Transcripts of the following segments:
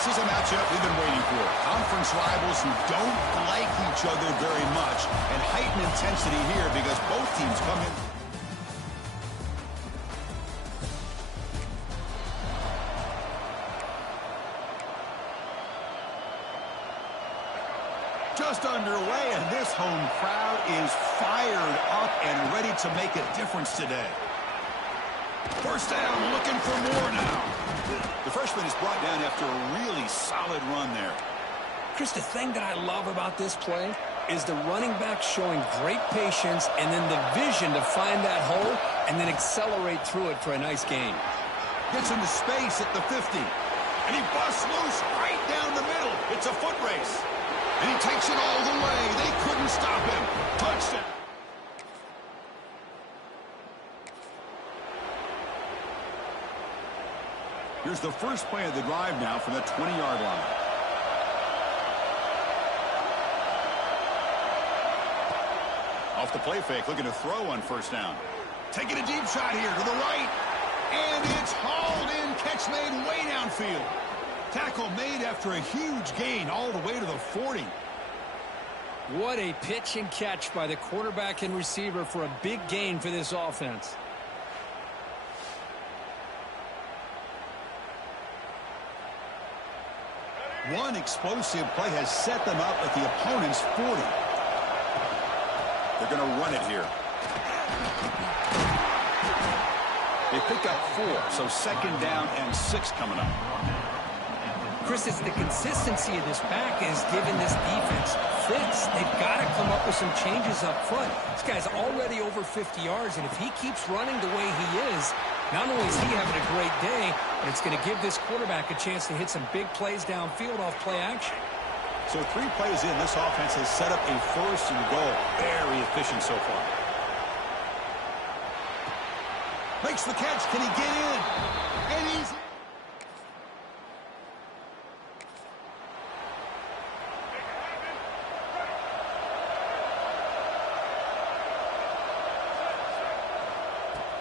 This is a matchup we've been waiting for. Conference rivals who don't like each other very much, and heightened intensity here because both teams come in. Just underway, and this home crowd is fired up and ready to make a difference today. First down, looking for more now. The freshman is brought down after a really solid run there. Chris, the thing that I love about this play is the running back showing great patience and then the vision to find that hole and then accelerate through it for a nice gain. Gets into space at the 50. And he busts loose right down the middle. It's a foot race. And he takes it all the way. They couldn't stop him. Touchdown. Here's the first play of the drive now from the 20-yard line. Off the play fake, looking to throw on first down. Taking a deep shot here to the right. And it's hauled in. Catch made way downfield. Tackle made after a huge gain all the way to the 40. What a pitch and catch by the quarterback and receiver for a big gain for this offense. One explosive play has set them up at the opponent's 40. They're going to run it here. They pick up 4, so second down and 6 coming up. Chris, it's the consistency of this back is giving this defense fits. They've got to come up with some changes up front. This guy's already over 50 yards, and if he keeps running the way he is, not only is he having a great day, but it's going to give this quarterback a chance to hit some big plays downfield off play action. So 3 plays in, this offense has set up a first and goal. Very efficient so far. Makes the catch. Can he get in? And he's...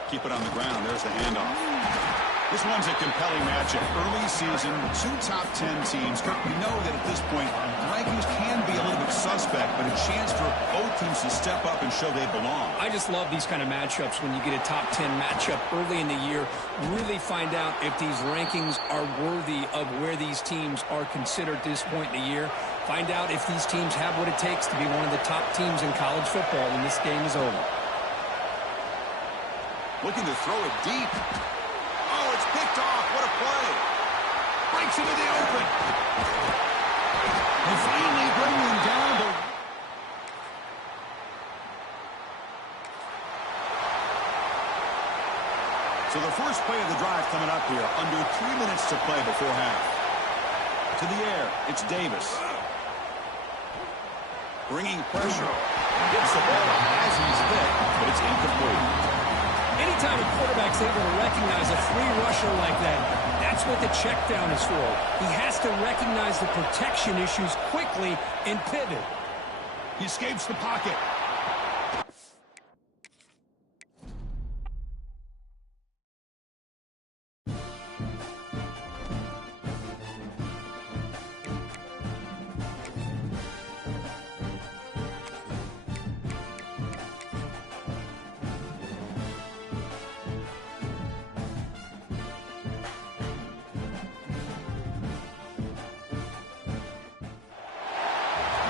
Keep it on the ground. There's the handoff. This one's a compelling matchup. Early season, 2 top 10 teams. Kirk, we know that at this point, rankings can be a little bit suspect, but a chance for both teams to step up and show they belong. I just love these kind of matchups when you get a top 10 matchup early in the year. Really find out if these rankings are worthy of where these teams are considered at this point in the year. Find out if these teams have what it takes to be one of the top teams in college football when this game is over. Looking to throw it deep. Oh, it's picked off. What a play. Breaks into the open. They finally bring him down. So the first play of the drive coming up here. Under 3 minutes to play before half. To the air. It's Davis. Bringing pressure. Gets the ball as he's hit, but it's incomplete. Anytime a quarterback's able to recognize a free rusher like that, that's what the check down is for. He has to recognize the protection issues quickly and pivot. He escapes the pocket.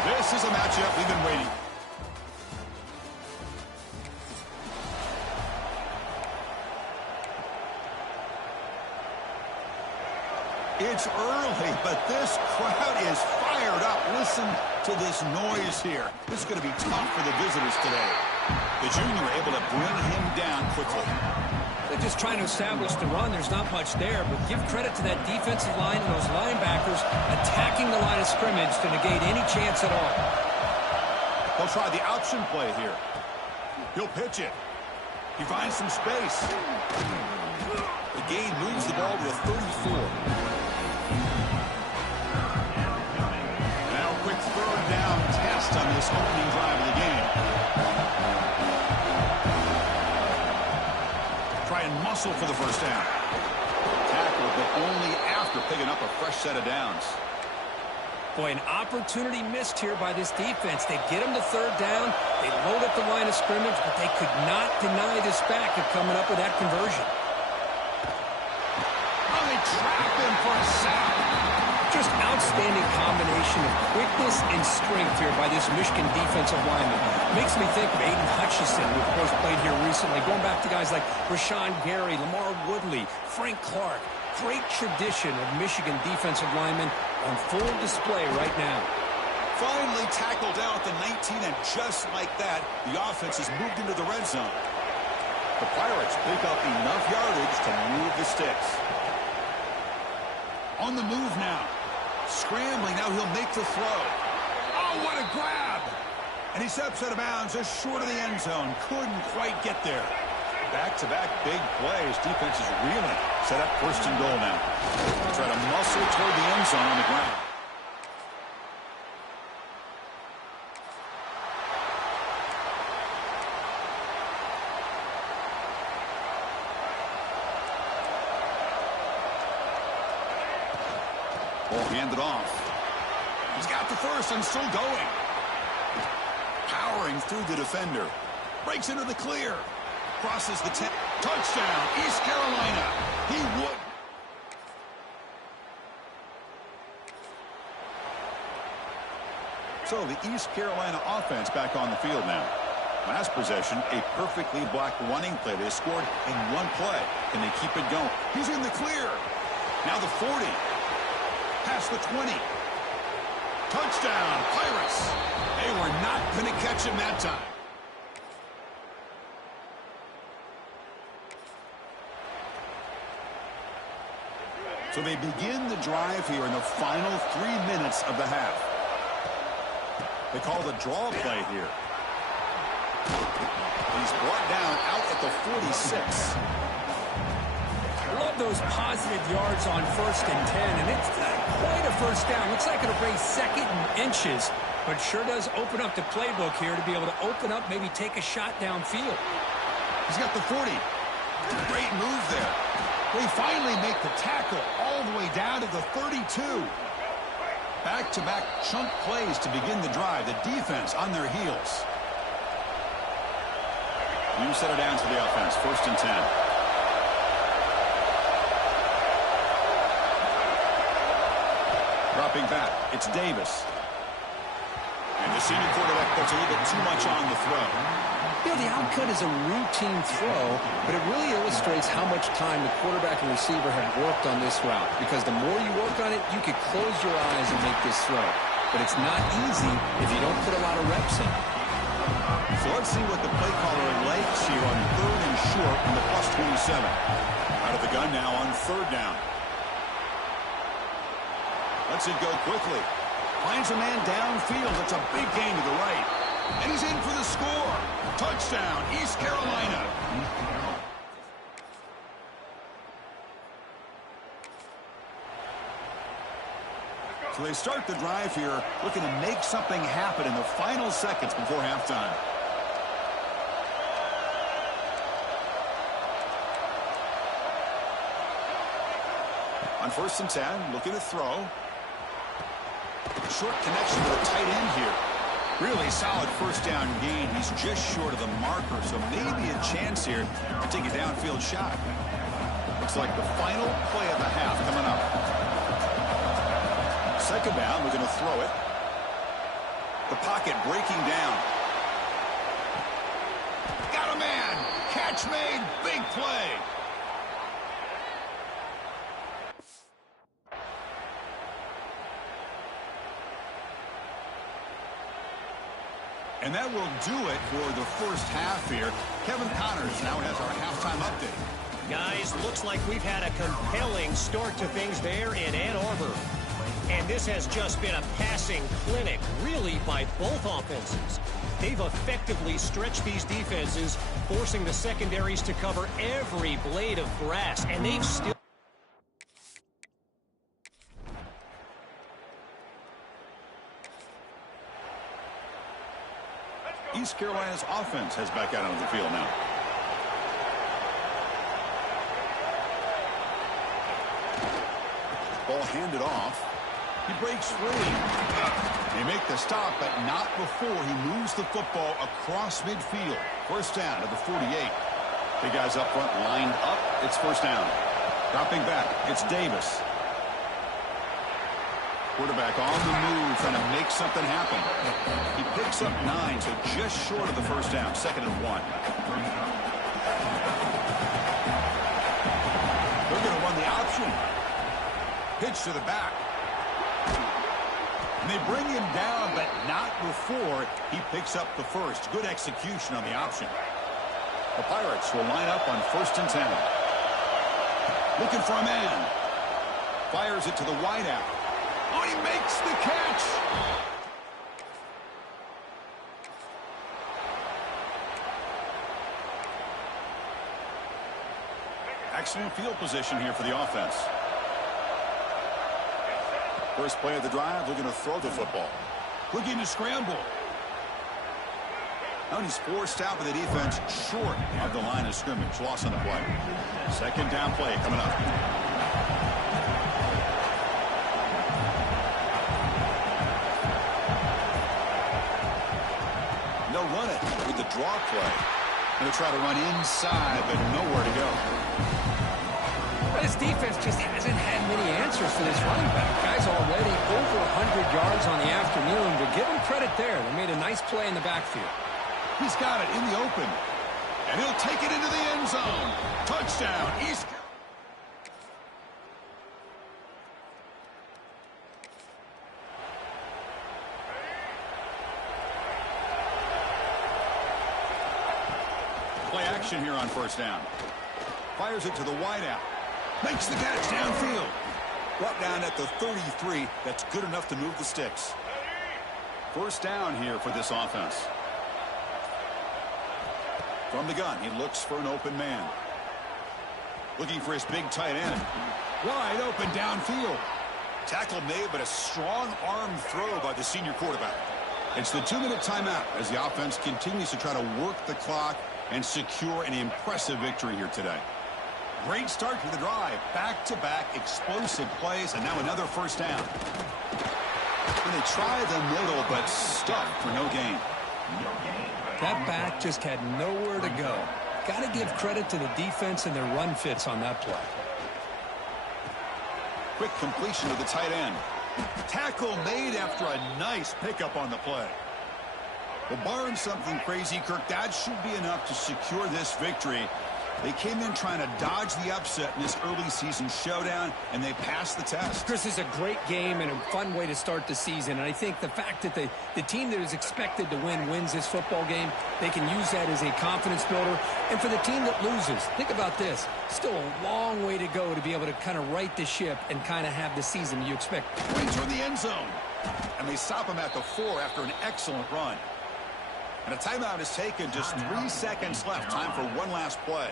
This is a matchup we've been waiting. It's early, but this crowd is fired up. Listen to this noise here. This is going to be tough for the visitors today. The junior able to bring him down quickly. They're just trying to establish the run. There's not much there, but give credit to that defensive line and those linebackers attacking the line of scrimmage to negate any chance at all. They'll try the option play here. He'll pitch it. He finds some space. The gain moves the ball to the 34. Now a quick third down test on this opening drive of the game. Try and muscle for the first down. Tackle but only after picking up a fresh set of downs. Boy, an opportunity missed here by this defense. They get them to third down. They load up the line of scrimmage, but they could not deny this back of coming up with that conversion. Oh, they trap him for a sack. Just outstanding combination of quickness and strength here by this Michigan defensive lineman. Makes me think of Aiden Hutchinson, who of course played here recently. Going back to guys like Rashawn Gary, Lamar Woodley, Frank Clark. Great tradition of Michigan defensive linemen on full display right now. Finally tackled down at the 19, and just like that, the offense has moved into the red zone. The Pirates pick up enough yardage to move the sticks. On the move now. Scrambling, now he'll make the throw. Oh, what a grab! And he steps out of bounds just short of the end zone. Couldn't quite get there. Back-to-back big plays. Defense is reeling. Set up first and goal now. Try to muscle toward the end zone on the ground. Ball handed off. He's got the first and still going. Powering through the defender. Breaks into the clear. Crosses the 10. Touchdown, East Carolina. He would. So the East Carolina offense back on the field now. Last possession, a perfectly blocked running play. They scored in one play. Can they keep it going? He's in the clear. Now the 40. Past the 20. Touchdown, Pirates. They were not going to catch him that time. So they begin the drive here in the final 3 minutes of the half. They call the draw play here. He's brought down out at the 46. Love those positive yards on 1st and 10, and it's not quite a first down. Looks like it'll bring second and inches, but sure does open up the playbook here to be able to open up, maybe take a shot downfield. He's got the 40. Great move there. They finally make the tackle all the way down to the 32. Back-to-back chunk plays to begin the drive. The defense on their heels. New set of downs for the offense. 1st and 10. Dropping back. It's Davis. And the senior quarterback puts a little bit too much on the throw. You know, the outcut is a routine throw, but it really illustrates how much time the quarterback and receiver have worked on this route. Because the more you work on it, you could close your eyes and make this throw. But it's not easy if you don't put a lot of reps in. So let's see what the play caller likes here on 3rd and short from the +27. Out of the gun now on 3rd down. Lets it go quickly. Finds a man downfield. It's a big gain to the right. And he's in for the score. Touchdown, East Carolina. So they start the drive here, looking to make something happen in the final seconds before halftime. On 1st and 10, looking to throw. Short connection to the tight end here. Really solid first down gain. He's just short of the marker, so maybe a chance here to take a downfield shot. Looks like the final play of the half coming up. 2nd down, we're going to throw it. The pocket breaking down. Got a man. Catch made. Big play. And that will do it for the first half here. Kevin Connors now has our halftime update. Guys, looks like we've had a compelling start to things there in Ann Arbor. And this has just been a passing clinic, really, by both offenses. They've effectively stretched these defenses, forcing the secondaries to cover every blade of grass. And they've still... East Carolina's offense has back out onto the field now. Ball handed off. He breaks free. They make the stop, but not before he moves the football across midfield. First down at the 48. Big guys up front lined up. It's first down. Dropping back. It's Davis. Quarterback on the move, trying to make something happen. He picks up 9, so just short of the first down. Second and 1. They're going to run the option. Pitch to the back. And they bring him down, but not before he picks up the first. Good execution on the option. The Pirates will line up on 1st and 10. Looking for a man. Fires it to the wideout. Oh, he makes the catch. Excellent field position here for the offense. First play of the drive, they're going to throw the football. Looking to scramble. Now he's forced out by the defense short of the line of scrimmage. Loss on the play. Second down play coming up. They'll run it with the draw play. Going to try to run inside, but nowhere to go. This defense just hasn't had many answers for this running back. Guy's already over 100 yards on the afternoon, but give him credit there. They made a nice play in the backfield. He's got it in the open. And he'll take it into the end zone. Touchdown, East. Play action here on first down. Fires it to the wideout. Makes the catch downfield. Brought down at the 33. That's good enough to move the sticks. First down here for this offense. From the gun, he looks for an open man. Looking for his big tight end. Wide open downfield. Tackle made, but a strong arm throw by the senior quarterback. It's the 2-minute timeout as the offense continues to try to work the clock and secure an impressive victory here today. Great start to the drive. Back-to-back explosive plays, and now another first down. And they try the middle, but stuck for no gain. That back just had nowhere to go. Got to give credit to the defense and their run fits on that play. Quick completion to the tight end. Tackle made after a nice pickup on the play. Well, barring something crazy, Kirk, that should be enough to secure this victory. They came in trying to dodge the upset in this early season showdown, and they passed the test. Chris, is a great game and a fun way to start the season. And I think the fact that the team that is expected to wins this football game, they can use that as a confidence builder. And for the team that loses, think about this. Still a long way to go to be able to kind of right the ship and kind of have the season you expect. Right toward the end zone. And they stop him at the 4 after an excellent run. And a timeout is taken. Just 3 seconds left. Time for one last play.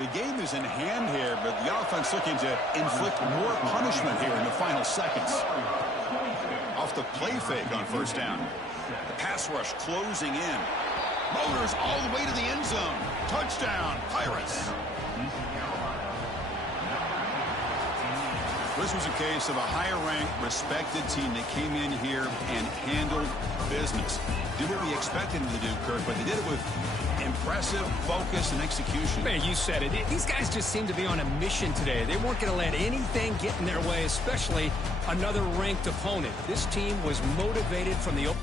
The game is in hand here, but the offense looking to inflict more punishment here in the final seconds. Off the play fake on first down. The pass rush closing in. Motors all the way to the end zone. Touchdown, Pirates. This was a case of a higher-ranked, respected team that came in here and handled business. Did what we expected them to do, Kirk, but they did it with impressive focus and execution. Man, you said it. These guys just seem to be on a mission today. They weren't going to let anything get in their way, especially another ranked opponent. This team was motivated from the open.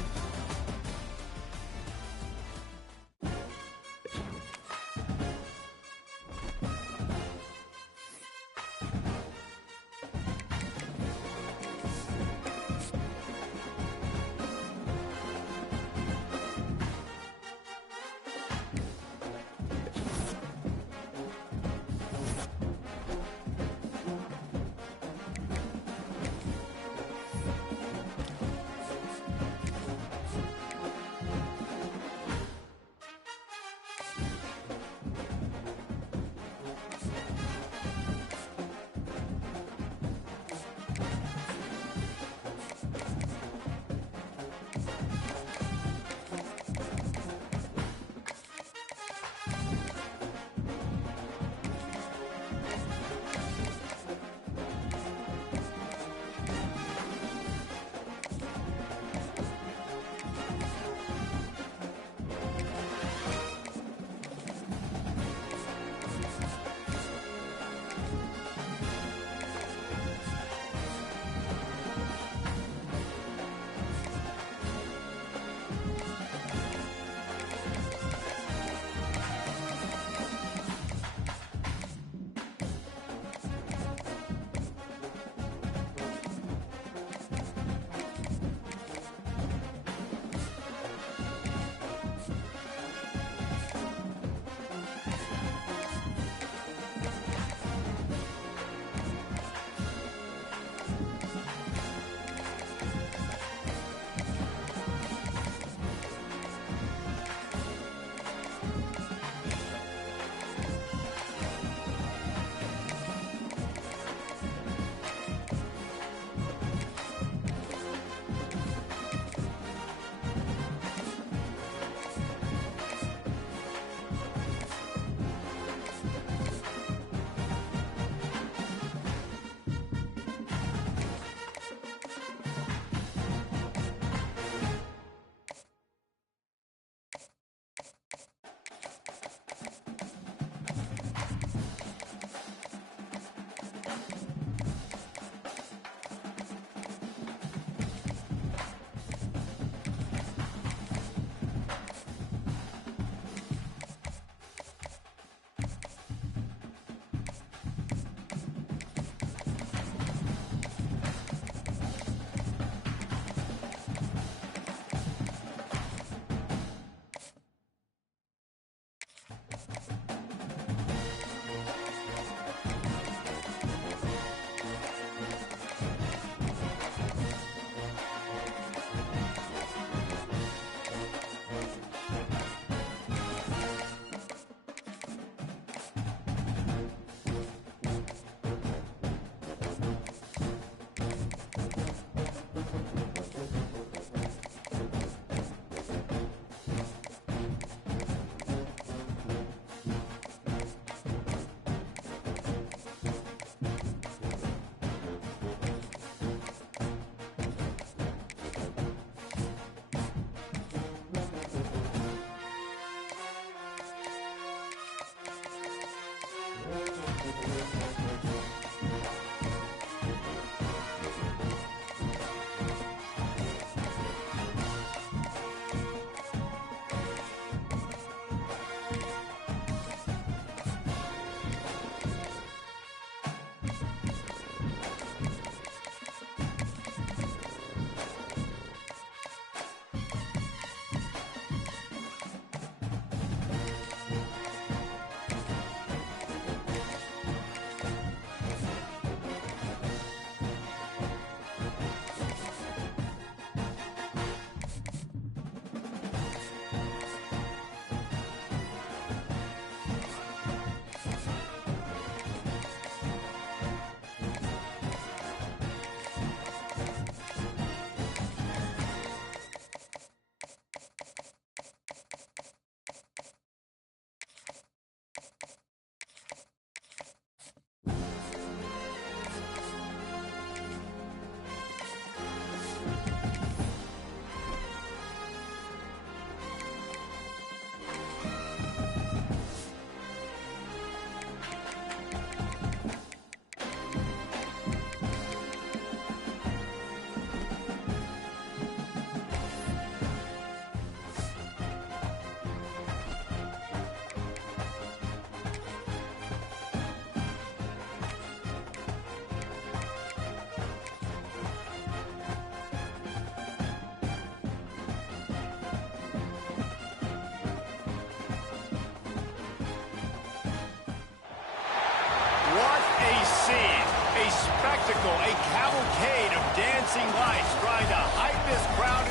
spectacle, a cavalcade of dancing lights trying to hype this crowd.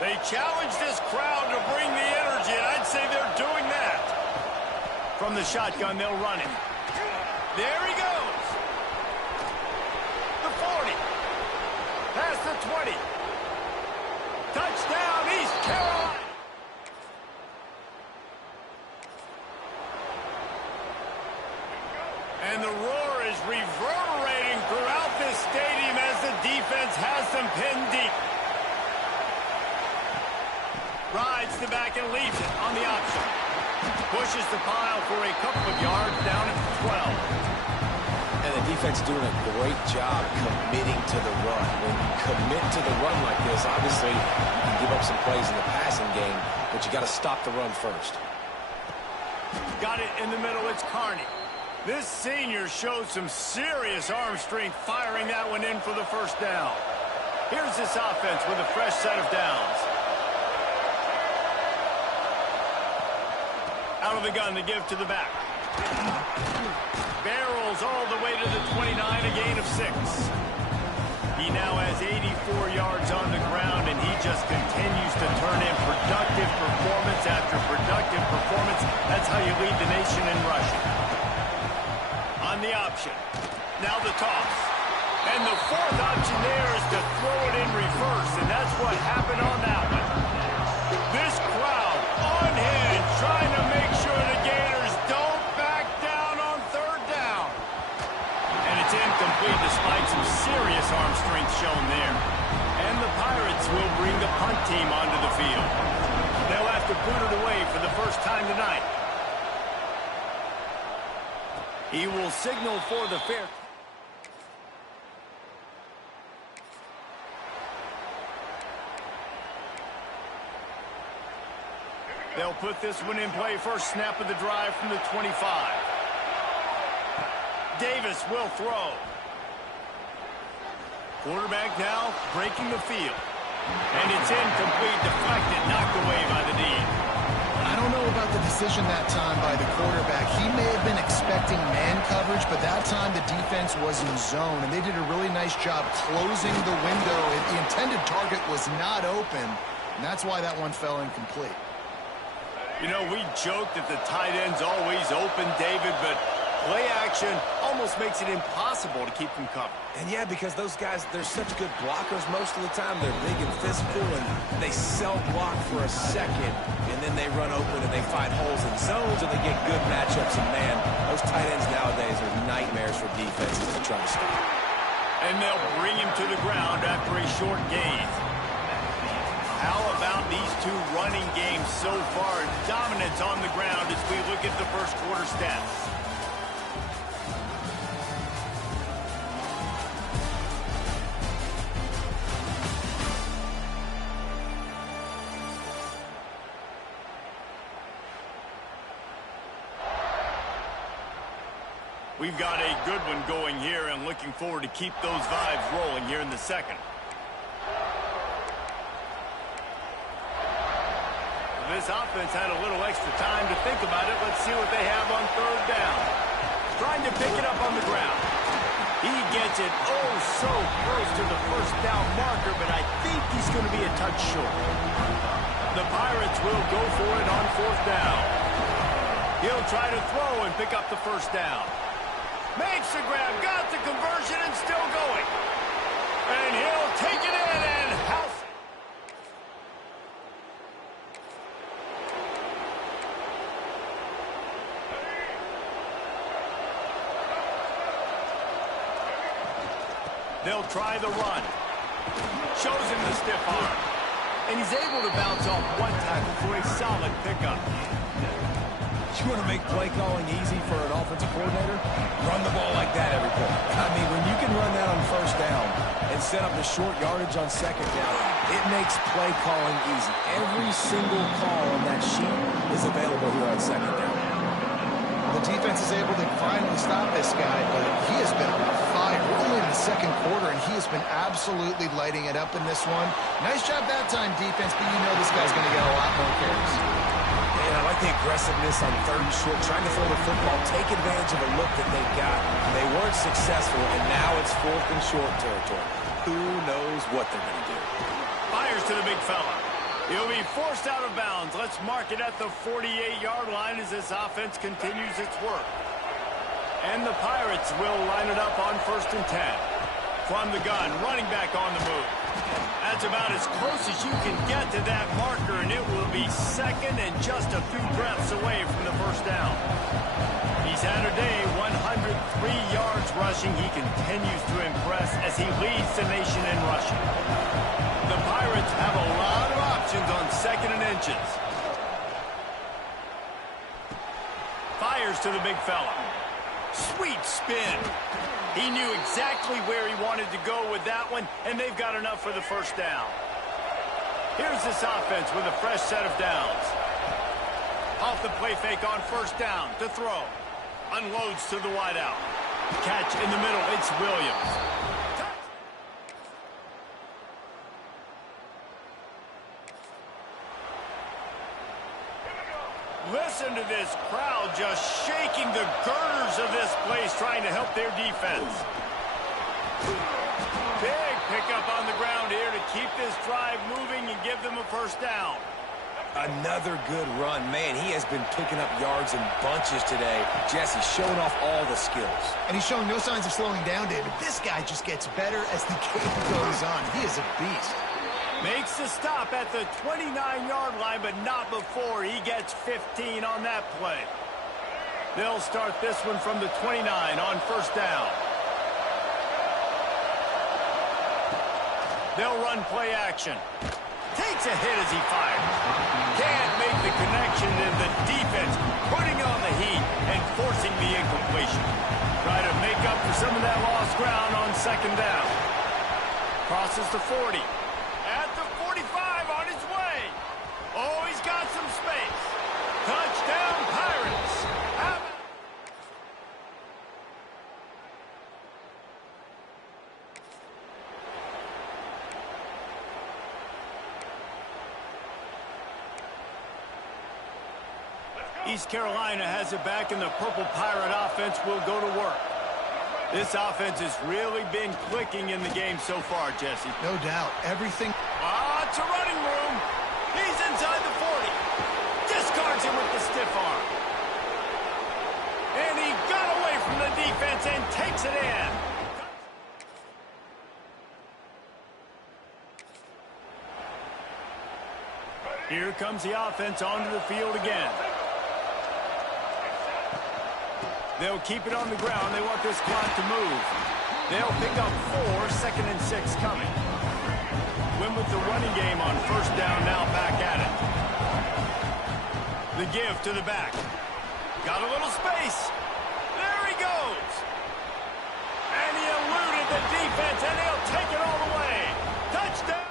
They challenge this crowd to bring the energy, and I'd say they're doing that. From the shotgun, they'll run it. There he goes. The 40. Past the 20. Touchdown, East Carolina. And the roar is reverberating throughout this stadium as the defense has them pinned deep. Rides the back and leaves it on the option. Pushes the pile for a couple of yards down at the 12. And the defense doing a great job committing to the run. When you commit to the run like this, obviously you can give up some plays in the passing game, but you got to stop the run first. Got it in the middle. It's Carney. This senior showed some serious arm strength firing that one in for the first down. Here's this offense with a fresh set of downs. Out of the gun to give to the back. Barrels all the way to the 29, a gain of 6. He now has 84 yards on the ground, and he just continues to turn in productive performance after productive performance. That's how you lead the nation in rushing. On the option. Now the toss. And the fourth option there is to throw it in reverse, and that's what happened on that one. This crowd on hand trying to make sure the Gators don't back down on third down. And it's incomplete despite some serious arm strength shown there. And the Pirates will bring the punt team onto the field. They'll have to boot it away for the first time tonight. He will signal for the fair. They'll put this one in play. First snap of the drive from the 25. Davis will throw. Quarterback now breaking the field. And it's incomplete, deflected, knocked away by the D. I don't know about the decision that time by the quarterback. He may have been expecting man coverage, but that time the defense was in zone, and they did a really nice job closing the window. The intended target was not open, and that's why that one fell incomplete. You know, we joke that the tight end's always open, David, but play action almost makes it impossible to keep them covered. And yeah, because those guys, they're such good blockers most of the time. They're big and physical, and they self-block for a second, and then they run open and they find holes in zones, and they get good matchups. And man, those tight ends nowadays are nightmares for defenses to try to stop. And they'll bring him to the ground after a short gain. How about these two running games so far? Dominance on the ground as we look at the first quarter stats. We've got a good one going here and looking forward to keep those vibes rolling here in the second. This offense had a little extra time to think about it. Let's see what they have on third down. Trying to pick it up on the ground. He gets it oh so close to the first down marker, but I think he's going to be a touch short. The Pirates will go for it on fourth down. He'll try to throw and pick up the first down. Makes the grab, got the conversion, and still going. And he'll take it in and house it. They'll try the run. Shows him the stiff arm. And he's able to bounce off one tackle for a solid pickup. You want to make play calling easy for an offensive coordinator? Run the ball like that every play. I mean, when you can run that on first down and set up the short yardage on second down, it makes play calling easy. Every single call on that sheet is available here on second down. The defense is able to finally stop this guy, but he has been on fire. We're only in the second quarter, and he has been absolutely lighting it up in this one. Nice job that time, defense, but you know this guy's going to get a lot more carries. Man, I like the aggressiveness on 3rd and short, trying to throw the football, take advantage of a look that they got. They weren't successful, and now it's 4th and short territory. Who knows what they're going to do? Fires to the big fella. He'll be forced out of bounds. Let's mark it at the 48-yard line as this offense continues its work. And the Pirates will line it up on 1st and 10. From the gun, running back on the move. That's about as close as you can get to that marker, and it will be 2nd and just a few breaths away from the 1st down. He's had a day, 103 yards rushing. He continues to impress as he leads the nation in rushing. The Pirates have a lot of options on 2nd and inches. Fires to the big fella. Sweet spin. He knew exactly where he wanted to go with that one, and they've got enough for the 1st down. Here's this offense with a fresh set of downs. Off the play fake on 1st down to throw. Unloads to the wideout. Catch in the middle. It's Williams. Listen to this crowd just shaking the girders of this place, trying to help their defense. Big pickup on the ground here to keep this drive moving and give them a 1st down. Another good run. Man, he has been picking up yards in bunches today. Jesse showing off all the skills. And he's showing no signs of slowing down, David. This guy just gets better as the game goes on. He is a beast. Makes the stop at the 29-yard line, but not before he gets 15 on that play. They'll start this one from the 29 on 1st down. They'll run play action. Takes a hit as he fires. Can't make the connection, and the defense putting on the heat and forcing the incompletion. Try to make up for some of that lost ground on 2nd down. Crosses the 40. At the 45 on his way. Oh, he's got some space. Touchdown, Pirates. East Carolina has it back, and the Purple Pirate offense will go to work. This offense has really been clicking in the game so far, Jesse. No doubt. Everything. It's a running room. He's inside the 40. Discards him with the stiff arm. And he got away from the defense and takes it in. Here comes the offense onto the field again. They'll keep it on the ground. They want this clock to move. They'll pick up 4, 2nd and 6 coming. Win with the running game on 1st down, now back at it. The give to the back. Got a little space. There he goes. And he eluded the defense, and he'll take it all the way. Touchdown.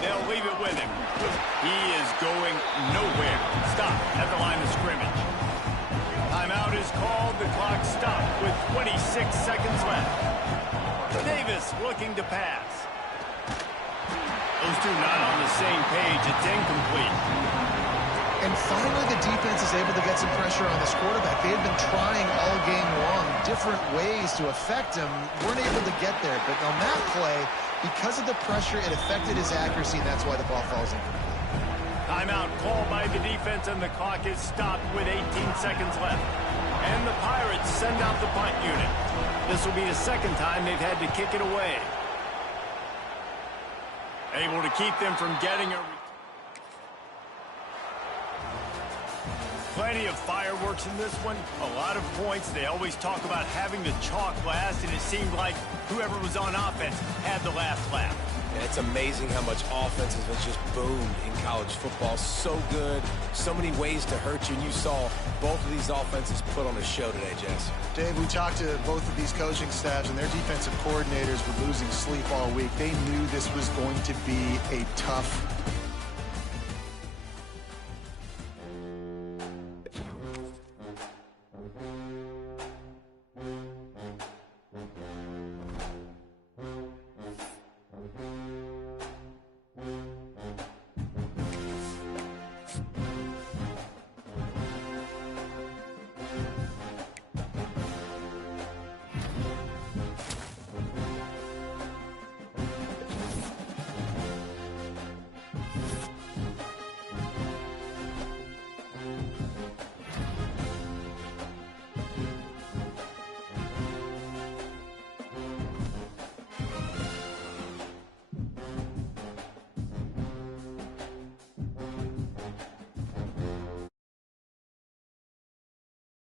They'll leave it with him. He is going nowhere. Stop at the line of scrimmage. Timeout is called. The clock stopped with 26 seconds left. Davis looking to pass. Those two not on the same page. It's incomplete. And finally, the defense is able to get some pressure on this quarterback. They had been trying all game long different ways to affect him. Weren't able to get there. But on that play, because of the pressure, it affected his accuracy, and that's why the ball falls incomplete. Timeout called by the defense, and the clock is stopped with 18 seconds left. And the Pirates send out the punt unit. This will be the 2nd time they've had to kick it away. Able to keep them from getting a... Plenty of fireworks in this one. A lot of points. They always talk about having the chalk last, and it seemed like whoever was on offense had the last laugh. And it's amazing how much offense has just boomed in college football. So good, so many ways to hurt you. And you saw both of these offenses put on a show today, Jess. Dave, we talked to both of these coaching staffs, and their defensive coordinators were losing sleep all week. They knew this was going to be a tough